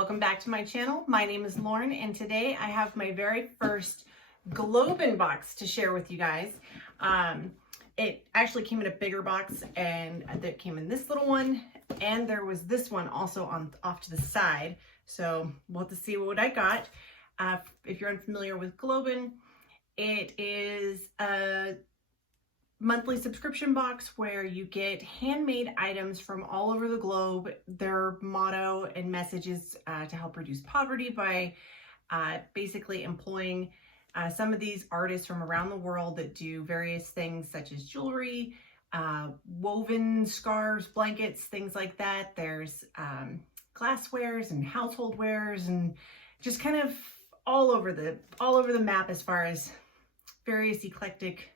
welcome back to my channel. My name is Lauren and today I have my very first GlobIn box to share with you guys. It actually came in a bigger box and that came in this little one, and there was this one also off to the side. So we'll have to see what I got. If you're unfamiliar with GlobIn, it is a monthly subscription box where you get handmade items from all over the globe. Their motto and message is to help reduce poverty by basically employing some of these artists from around the world that do various things such as jewelry, woven scarves, blankets, things like that. There's glasswares and household wares and just kind of all over the map as far as various eclectic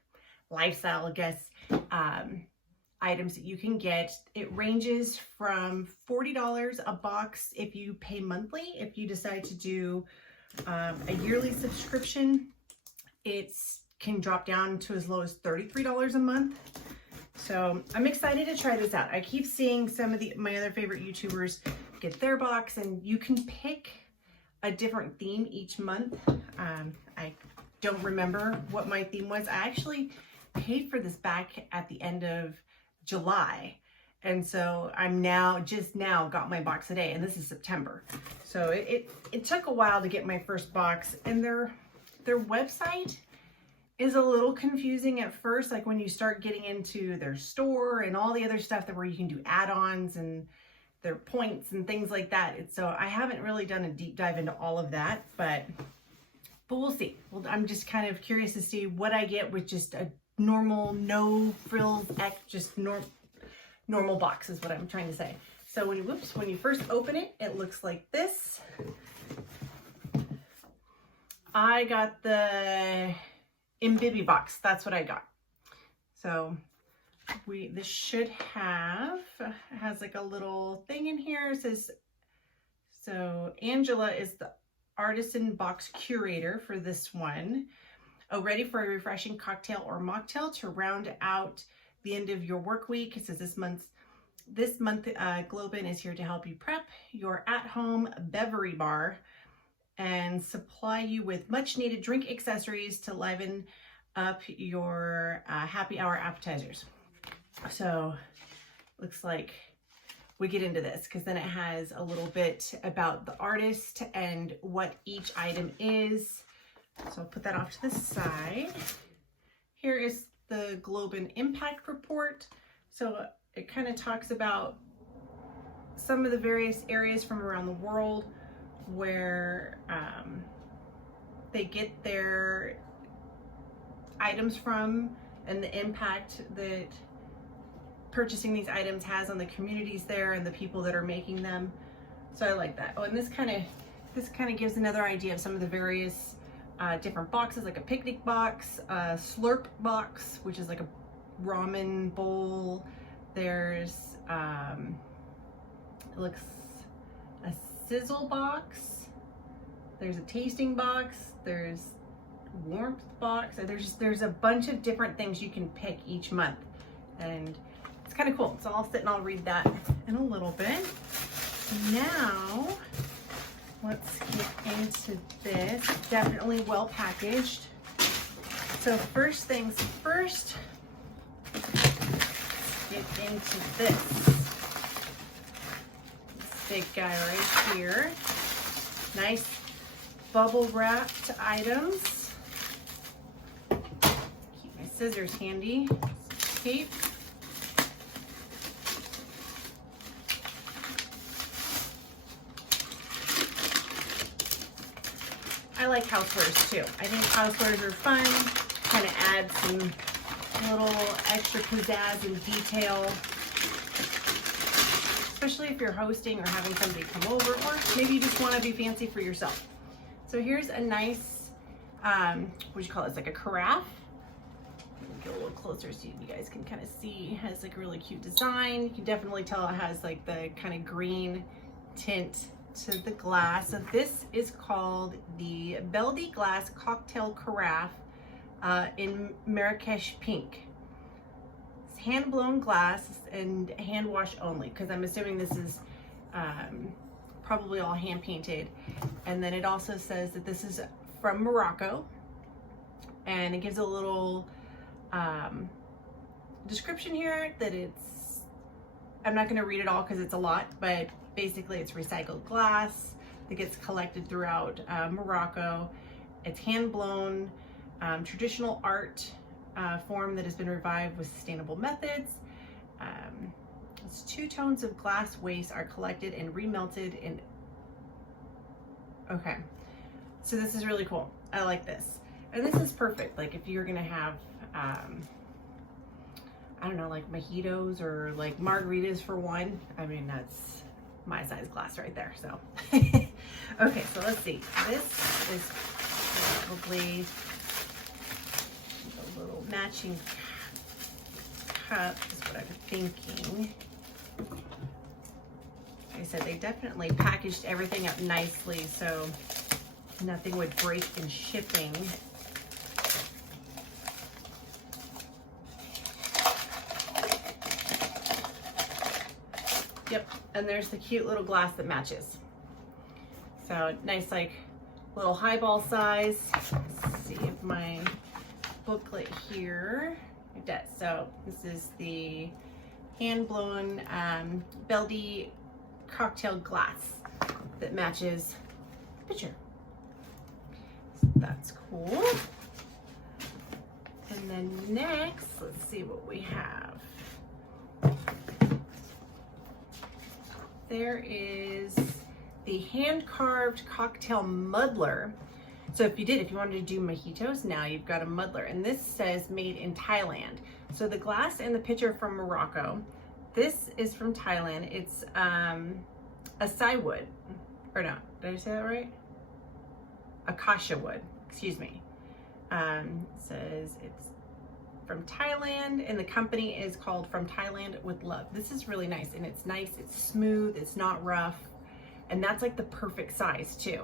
lifestyle, I guess, items that you can get. It ranges from $40 a box if you pay monthly. If you decide to do a yearly subscription, it can drop down to as low as $33 a month. So I'm excited to try this out. I keep seeing some of my other favorite YouTubers get their box, and you can pick a different theme each month. I don't remember what my theme was. I actually paid for this back at the end of July, and so I'm just now got my box today, and this is September. So it took a while to get my first box, and their website is a little confusing at first, like when you start getting into their store and all the other stuff where you can do add-ons and their points and things like that. So I haven't really done a deep dive into all of that, but we'll see. Well, I'm just kind of curious to see what I get with just a normal, no frills, just normal box is what I'm trying to say. So when you first open it, it looks like this. I got the Imbibi box. That's what I got. So this should has like a little thing in here. It says, so Angela is the artisan box curator for this one. Oh, ready for a refreshing cocktail or mocktail to round out the end of your work week. It says this month GlobIn is here to help you prep your at-home beverage bar and supply you with much needed drink accessories to liven up your happy hour appetizers. So looks like we get into this because then it has a little bit about the artist and what each item is. So I'll put that off to the side. Here is the GlobIn Impact Report. So it kind of talks about some of the various areas from around the world where they get their items from and the impact that purchasing these items has on the communities there and the people that are making them. So I like that. Oh, and this kind of gives another idea of some of the various different boxes, like a picnic box, a slurp box, which is like a ramen bowl. There's it looks a sizzle box. There's a tasting box. There's warmth box. There's a bunch of different things you can pick each month, and it's kind of cool. So I'll sit and I'll read that in a little bit. Now let's get into this. Definitely well packaged. So first things first, get into this big guy right here. Nice bubble wrapped items. Keep my scissors handy. Tape. I like housewares too. I think housewares are fun, kind of add some little extra pizzazz and detail, especially if you're hosting or having somebody come over, or maybe you just want to be fancy for yourself. So here's a nice, what do you call it? It's like a carafe. Let me get a little closer so you guys can kind of see. It has like a really cute design. You can definitely tell it has like the kind of green tint to the glass. So this is called the Beldy Glass Cocktail Carafe in Marrakesh Pink. It's hand blown glass and hand wash only, because I'm assuming this is probably all hand painted. And then it also says that this is from Morocco, and it gives a little description here that it's, I'm not going to read it all because it's a lot, but basically it's recycled glass that gets collected throughout Morocco. It's hand blown, traditional art form that has been revived with sustainable methods. It's 2 tones of glass waste are collected and remelted in. Okay, so this is really cool. I like this. And this is perfect. Like if you're gonna have, I don't know, like mojitos or like margaritas for one. I mean, that's my size glass right there, so. Okay, so let's see. This is probably a little matching cup is what I'm thinking. Like I said, they definitely packaged everything up nicely so nothing would break in shipping. Yep, and there's the cute little glass that matches. So nice, like little highball size. Let's see if my booklet here, it does. So this is the hand-blown Beldy cocktail glass that matches the picture. So that's cool. And then next, let's see what we have. There is the hand-carved cocktail muddler. So if you wanted to do mojitos, now you've got a muddler. And this says made in Thailand. So the glass and the pitcher from Morocco. This is from Thailand. It's acai wood. Or no, did I say that right? Acacia wood, excuse me. It says it's from Thailand, and the company is called From Thailand with Love. This is really nice, and it's nice, it's smooth, it's not rough, and that's like the perfect size too.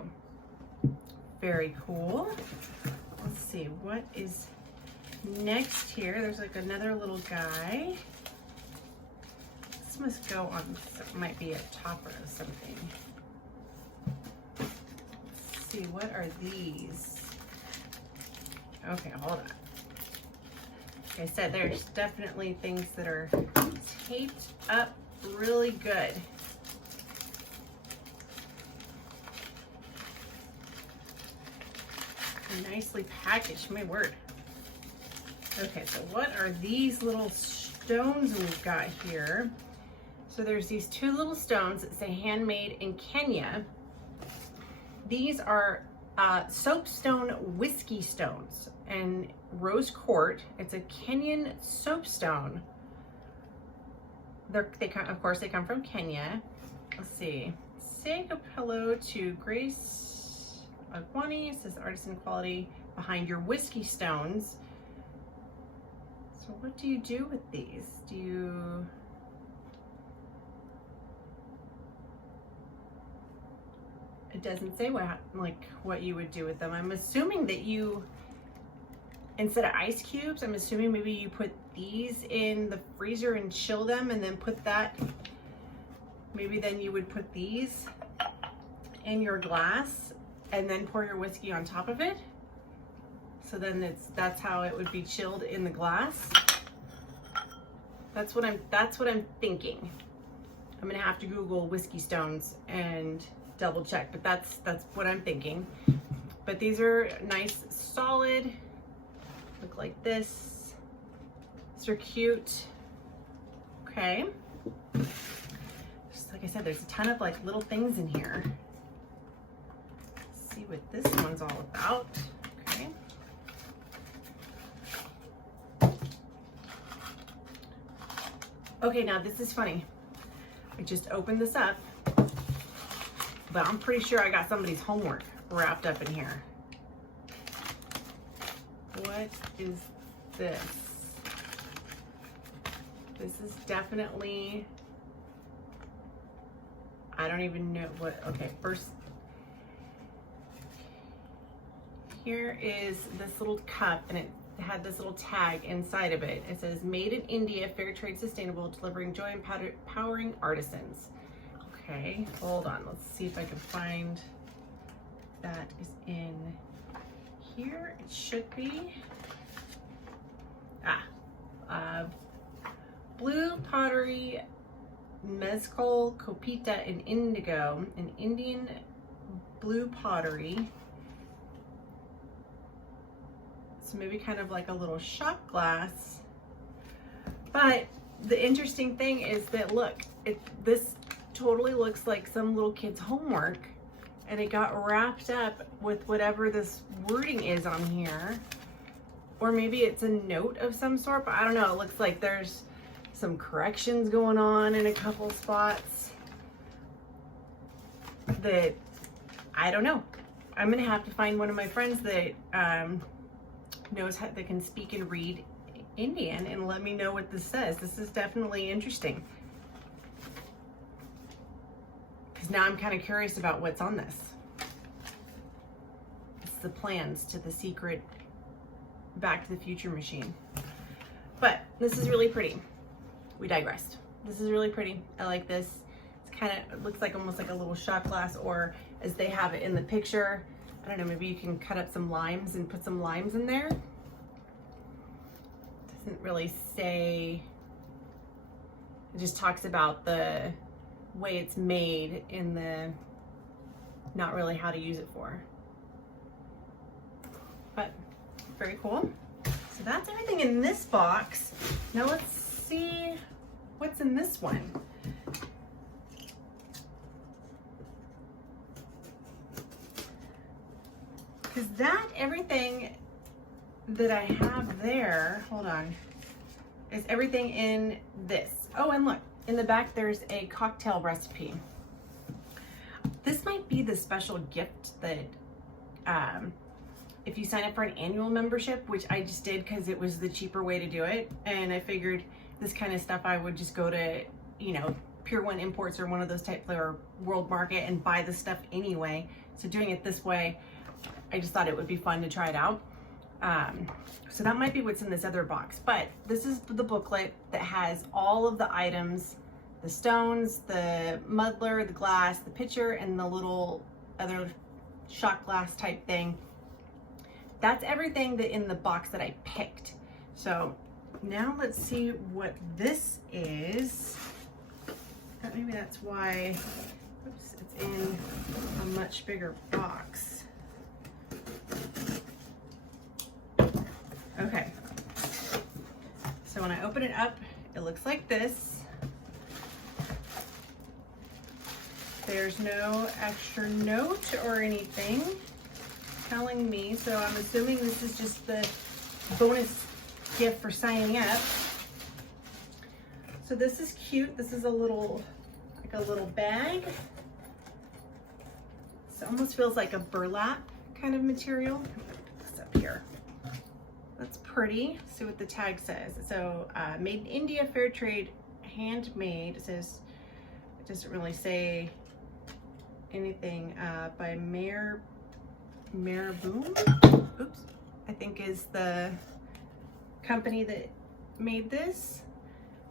Very cool. Let's see, what is next here? There's like another little guy. This must go on, might be a topper or something. Let's see, what are these? Okay, hold on. Like I said, there's definitely things that are taped up really good. And nicely packaged, my word. Okay, so what are these little stones we've got here? So there's these 2 little stones that say handmade in Kenya. These are soapstone whiskey stones and rose quartz. It's a Kenyan soapstone. Of course, they come from Kenya. Let's see. Say hello to Grace Agwani. It says artisan quality behind your whiskey stones. So what do you do with these? Do you... It doesn't say what you would do with them. I'm assuming that you, instead of ice cubes, I'm assuming maybe you put these in the freezer and chill them and then put that, maybe then you would put these in your glass and then pour your whiskey on top of it. So then that's how it would be chilled in the glass. That's what I'm thinking. I'm gonna have to Google whiskey stones and double check, but that's what I'm thinking. But these are nice, solid, look like this. These are cute. Okay. Just like I said, there's a ton of like little things in here. Let's see what this one's all about. Okay. Okay, now this is funny. I just opened this up, but I'm pretty sure I got somebody's homework wrapped up in here. What is this? This is definitely, I don't even know what, okay, first, here is this little cup, and it had this little tag inside of it. It says, made in India, fair trade sustainable, delivering joy and powering artisans. Okay, hold on. Let's see if I can find that is in here. It should be. Blue pottery, mezcal, copita, and indigo, an Indian blue pottery. So maybe kind of like a little shot glass. But the interesting thing is that, look, this totally looks like some little kid's homework, and it got wrapped up with whatever this wording is on here. Or maybe it's a note of some sort, but I don't know. It looks like there's some corrections going on in a couple spots that, I don't know. I'm gonna have to find one of my friends that knows how, that can speak and read Indian, and let me know what this says. This is definitely interesting, because now I'm kind of curious about what's on this. It's the plans to the secret Back to the Future machine. But this is really pretty. We digressed. This is really pretty. I like this. It's kind of, it looks like almost like a little shot glass, or as they have it in the picture, I don't know, maybe you can cut up some limes and put some limes in there. Doesn't really say, it just talks about the way it's made in the, not really how to use it for. But very cool. So that's everything in this box. Now let's see what's in this one. Because that, everything that I have there, hold on, is everything in this. Oh, and look, in the back there's a cocktail recipe. This might be the special gift that, if you sign up for an annual membership, which I just did because it was the cheaper way to do it, and I figured this kind of stuff I would just go to, you know, Pier 1 Imports or one of those type, or World Market, and buy the stuff anyway. So doing it this way, I just thought it would be fun to try it out. So that might be what's in this other box, but this is the booklet that has all of the items, the stones, the muddler, the glass, the pitcher, and the little other shot glass type thing. That's everything that in the box that I picked. So now let's see what this is. Maybe that's why, oops, it's in a much bigger box. Okay, so when I open it up, it looks like this. There's no extra note or anything telling me, so I'm assuming this is just the bonus gift for signing up. So this is cute. This is a little, like a little bag. It almost feels like a burlap kind of material. Put this up here. That's pretty. Let's see what the tag says. So made in India, fair trade, handmade. It says, it doesn't really say anything. By Mayor Boom, oops, I think is the company that made this.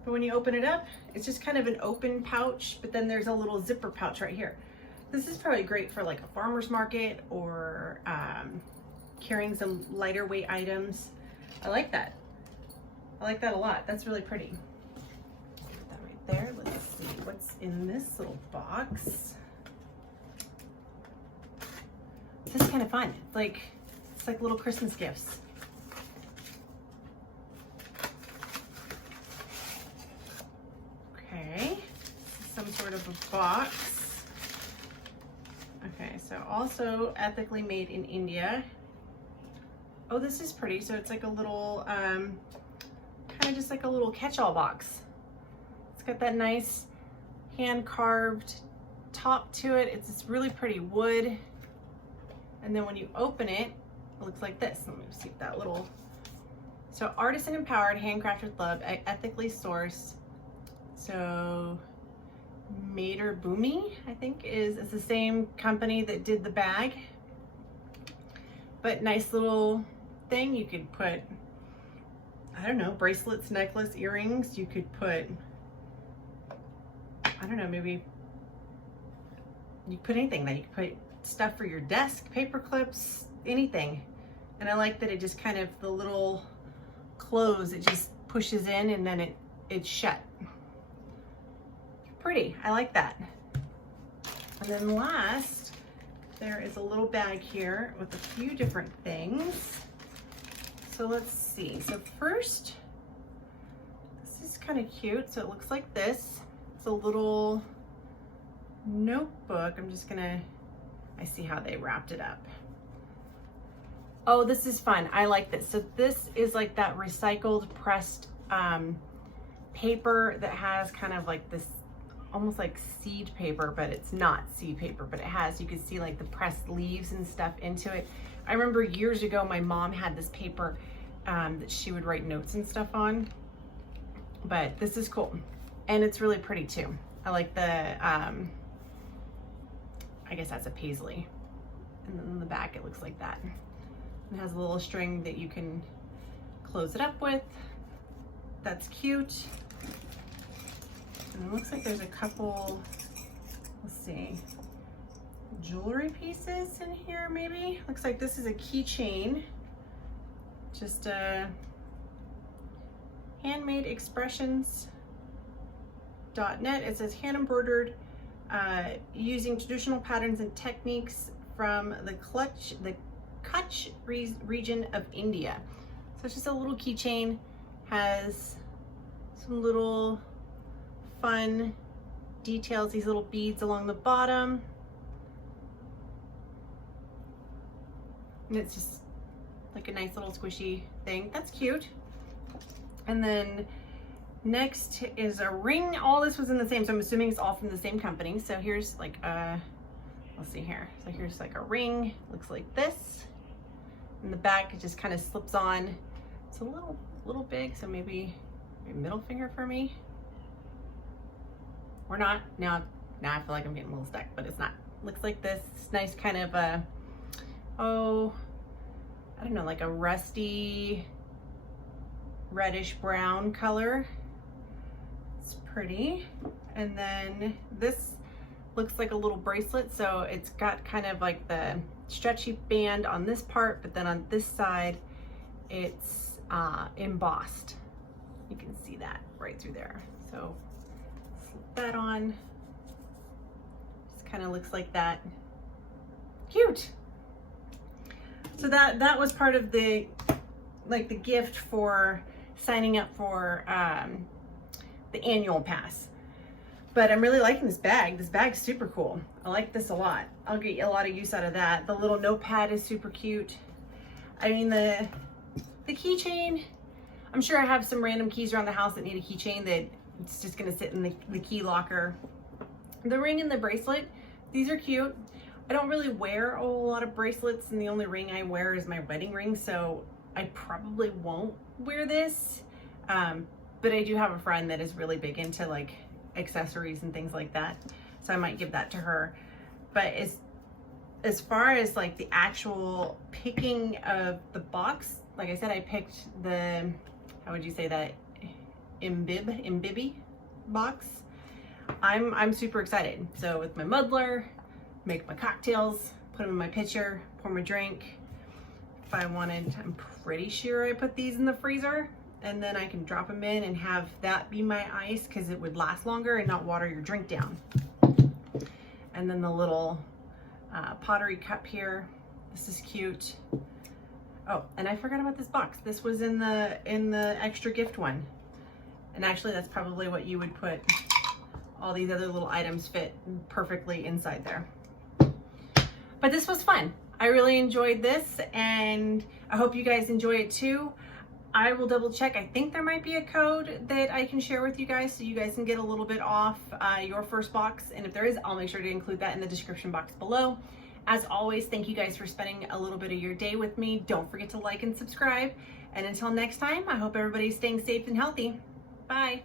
But when you open it up, it's just kind of an open pouch, but then there's a little zipper pouch right here. This is probably great for like a farmer's market, or carrying some lighter weight items. I like that. I like that a lot. That's really pretty. Put that right there. Let's see what's in this little box. This is kind of fun. It's like little Christmas gifts. Okay, some sort of a box. Okay, so also ethically made in India. Oh, this is pretty. So it's like a little, kind of just like a little catch-all box. It's got that nice hand-carved top to it. It's this really pretty wood. And then when you open it, it looks like this. Let me see that little, so artisan empowered, handcrafted with love, ethically sourced. So Mater Boomy, I think is the same company that did the bag. But nice little thing. You could put, I don't know, bracelets, necklace, earrings. You could put, I don't know, maybe you can put anything. That you can put stuff for your desk, paper clips, anything. And I like that it just kind of, the little close, it just pushes in and then it's shut. Pretty, I like that. And then last, there is a little bag here with a few different things. So let's see. So first, this is kind of cute. So it looks like this. It's a little notebook. I'm just gonna, I see how they wrapped it up. Oh, this is fun. I like this. So this is like that recycled pressed paper that has kind of like this, almost like seed paper, but it's not seed paper, but it has, you can see like the pressed leaves and stuff into it. I remember years ago, my mom had this paper that she would write notes and stuff on, but this is cool. And it's really pretty too. I like the, I guess that's a paisley. And then in the back, it looks like that. It has a little string that you can close it up with. That's cute. And it looks like there's a couple, let's see, jewelry pieces in here maybe. Looks like this is a keychain. Just handmade expressions.net. It says hand embroidered using traditional patterns and techniques from the Kutch region of India. So it's just a little keychain, has some little fun details, these little beads along the bottom. And it's just like a nice little squishy thing. That's cute. And then next is a ring. All this was in the same, so I'm assuming it's all from the same company. So here's like a, let's see here. So here's like a ring, looks like this. In the back, it just kind of slips on. It's a little big, so maybe middle finger for me. Or not. Now I feel like I'm getting a little stuck, but it's not. Looks like this. It's nice kind of a, oh, I don't know, like a rusty reddish brown color. It's pretty. And then this looks like a little bracelet, so it's got kind of like the stretchy band on this part, but then on this side it's embossed. You can see that right through there. So slip that on. Just kind of looks like that. Cute. So that was part of the, like the gift for signing up for the annual pass. But I'm really liking this bag. This bag's super cool. I like this a lot. I'll get a lot of use out of that. The little notepad is super cute. I mean, the keychain, I'm sure I have some random keys around the house that need a keychain that it's just gonna sit in the key locker. The ring and the bracelet, these are cute. I don't really wear a whole lot of bracelets, and the only ring I wear is my wedding ring, so I probably won't wear this. But I do have a friend that is really big into like accessories and things like that, so I might give that to her. But as far as like the actual picking of the box, like I said, I picked the, how would you say that, imbibby box. I'm super excited. So with my muddler, make my cocktails, put them in my pitcher, pour my drink. If I wanted, I'm pretty sure I put these in the freezer, and then I can drop them in and have that be my ice, because it would last longer and not water your drink down. And then the little pottery cup here. This is cute. Oh, and I forgot about this box. This was in the extra gift one. And actually that's probably what you would put. All these other little items fit perfectly inside there. But this was fun. I really enjoyed this, and I hope you guys enjoy it too. I will double check. I think there might be a code that I can share with you guys so you guys can get a little bit off your first box. And if there is, I'll make sure to include that in the description box below. As always, thank you guys for spending a little bit of your day with me. Don't forget to like and subscribe. And until next time, I hope everybody's staying safe and healthy. Bye.